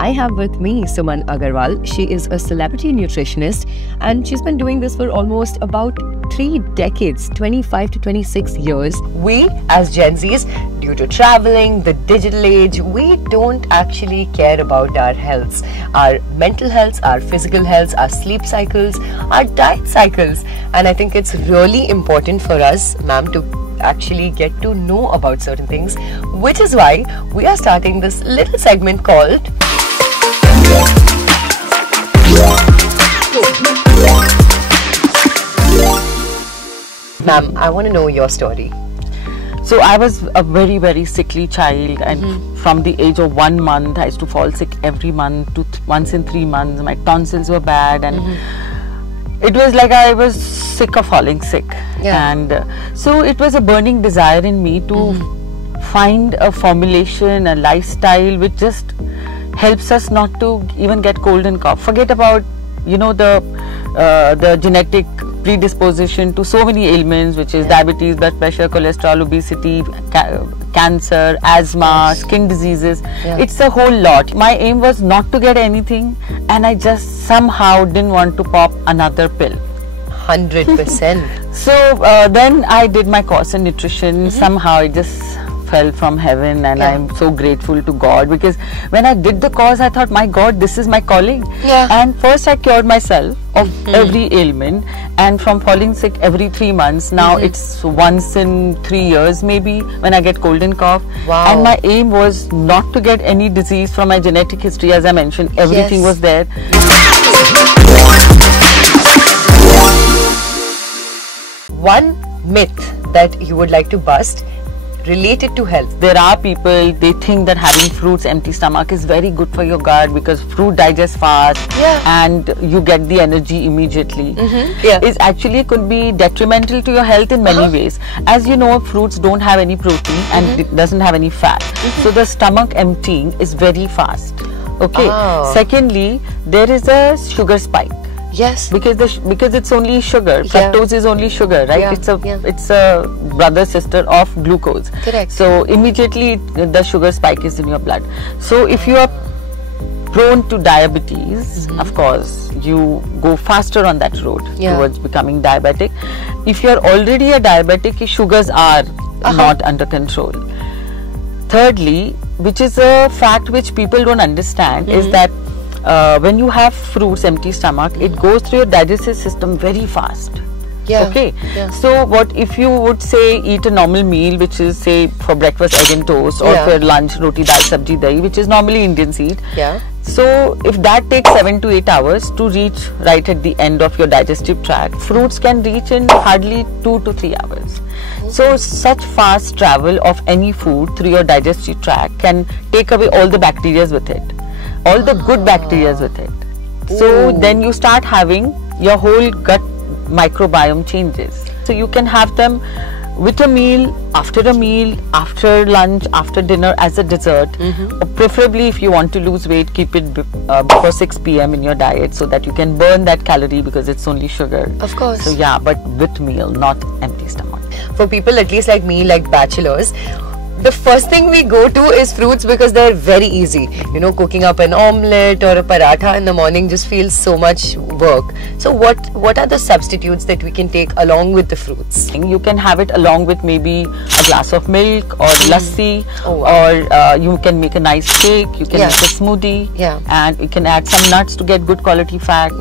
I have with me Suman Agarwal. She is a celebrity nutritionist and she's been doing this for almost about 3 decades, 25 to 26 years. We as Gen Zs, due to traveling, the digital age, we don't actually care about our healths, our mental health, our physical health, our sleep cycles, our diet cycles. And I think it's really important for us, ma'am, to actually get to know about certain things, which is why we are starting this little segment called Ma'am, I want to know your story. So I was a very, very sickly child, and from the age of 1 month I used to fall sick every month to once in 3 months. My tonsils were bad, and it was like I was sick of falling sick. And so it was a burning desire in me to find a formulation, a lifestyle which just helps us not to even get cold and cough. Forget about, you know, the genetic predisposition to so many ailments, which is diabetes, blood pressure, cholesterol, obesity, cancer, asthma, skin diseases. It's a whole lot. My aim was not to get anything, and I just somehow didn't want to pop another pill. 100%. So then I did my course in nutrition. Somehow it just fell from heaven, and I'm so grateful to God, because when I did the course I thought, my God, this is my calling. And first I cured myself of every ailment, and from falling sick every 3 months, now it's once in 3 years maybe when I get cold and cough. And my aim was not to get any disease from my genetic history. As I mentioned, everything was there. One myth that you would like to bust related to health. There are people, they think that having fruits empty stomach is very good for your gut, because fruit digests fast and you get the energy immediately. It actually could be detrimental to your health in many ways. As you know, fruits don't have any protein and it doesn't have any fat. So the stomach emptying is very fast. Secondly, there is a sugar spike. Because it's only sugar. Fructose is only sugar, right? It's a brother sister of glucose. So immediately the sugar spike is in your blood. So if you are prone to diabetes, of course you go faster on that road towards becoming diabetic. If you are already a diabetic, your sugars are not under control. Thirdly, which is a fact which people don't understand, is that when you have fruits empty stomach, it goes through your digestive system very fast. So what if you would say eat a normal meal, which is say for breakfast egg and toast, or for lunch roti dal sabji dahi, which is normally Indians eat. So if that takes 7 to 8 hours to reach right at the end of your digestive tract, fruits can reach in hardly 2 to 3 hours. So such fast travel of any food through your digestive tract can take away all the bacteria with it, all the good bacteria with it. So then you start having your whole gut microbiome changes. So you can have them with a meal, after lunch, after dinner, as a dessert. Or preferably, if you want to lose weight, keep it before 6 p.m. in your diet, so that you can burn that calorie, because it's only sugar. Of course. So yeah, but with meal, not empty stomach. For people at least like me, like bachelors, the first thing we go to is fruits, because they're very easy. You know, cooking up an omelette or a paratha in the morning just feels so much work. So what are the substitutes that we can take along with the fruits? You can have it along with maybe a glass of milk or lassi, or you can make a nice shake, you can make a smoothie, and you can add some nuts to get good quality fat,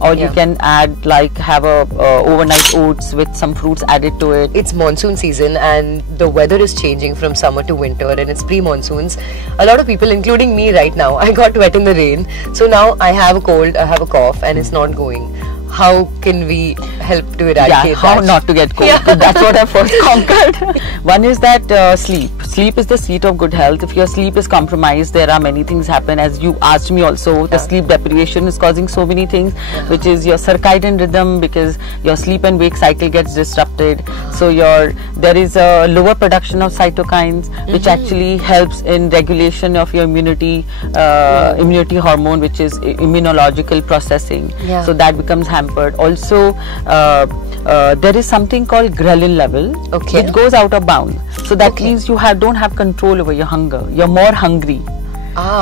or you can add, like, have a overnight oats with some fruits added to it. It's monsoon season and the weather is changing from summer to winter, and it's pre-monsoons. A lot of people, including me right now, I got wet in the rain, so now I have a cold, I have a cough, and it's not going. How can we help to eradicate how that? Not to get cold. So that's what I first conquered. One is that sleep. Sleep is the seat of good health. If your sleep is compromised, there are many things happen. As you asked me also, the sleep deprivation is causing so many things, which is your circadian rhythm, because your sleep and wake cycle gets disrupted. So there is a lower production of cytokines, which actually helps in regulation of your immunity hormone, which is immunological processing. So that becomes hampered. Also, there is something called ghrelin level, which goes out of bound. So that means you don't have control over your hunger. You're more hungry.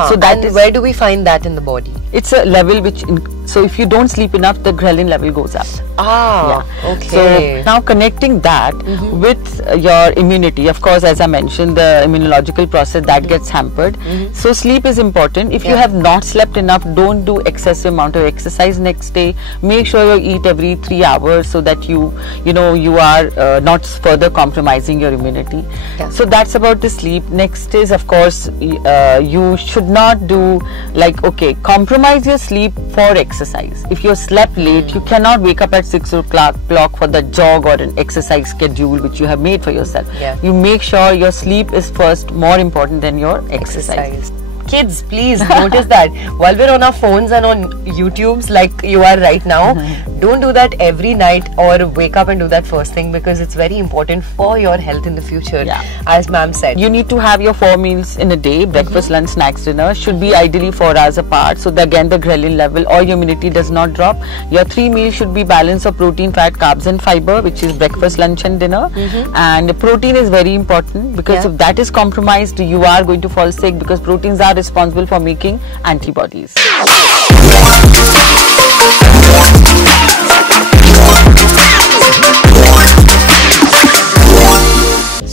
So that is, where do we find that in the body? It's a level which, so if you don't sleep enough, the ghrelin level goes up. Okay. So now connecting that with your immunity, of course, as I mentioned, the immunological process that gets hampered. So sleep is important. If you have not slept enough, don't do excessive amount of exercise next day. Make sure you eat every 3 hours so that you are not further compromising your immunity. So that's about the sleep. Next is, of course, you should not do compromise your sleep for exercise. If you slept late, you cannot wake up at 6 o'clock for the jog or an exercise schedule which you have made for yourself. You make sure your sleep is first, more important than your exercise. Kids, please notice that while we're on our phones and on YouTubes like you are right now, don't do that every night or wake up and do that first thing, because it's very important for your health in the future. As ma'am said, you need to have your 4 meals in a day, breakfast, lunch, snacks, dinner should be ideally 4 hours apart, so that again the ghrelin level or your immunity does not drop. Your 3 meals should be balance of protein, fat, carbs and fiber, which is breakfast, lunch and dinner. And protein is very important, because if that is compromised, you are going to fall sick, because proteins are responsible for making antibodies.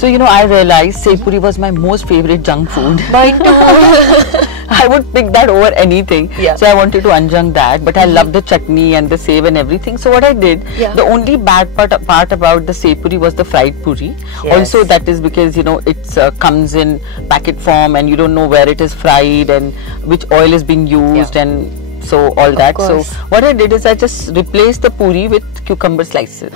So I realized sev puri was my most favorite junk food. Mine too. I would pick that over anything. So I wanted to unjunk that, but I love the chutney and the sev and everything. So what I did, the only bad part about the sev puri was the fried puri. Also, that is because it comes in packet form and you don't know where it is fried and which oil is being used and so all that. So what I did is I just replaced the puri with cucumber slices.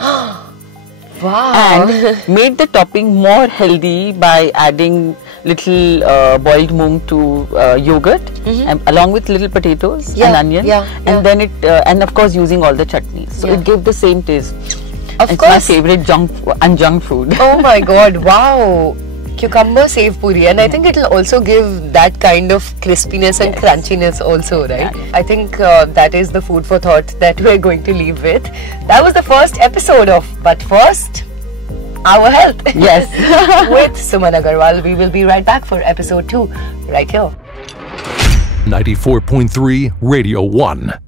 And made the topping more healthy by adding little boiled moong to yogurt, and along with little potatoes and onion, and then it and of course using all the chutneys. So it gave the same taste. Of it's course, my favorite junk food. Oh my God! Wow. Cucumber sev puri, and I think it will also give that kind of crispiness and crunchiness also, right? I think that is the food for thought that we're going to leave with. That was the first episode of But First, Our Health. Yes. With Suman Agarwal. We will be right back for episode 2 right here. 94.3 Radio 1.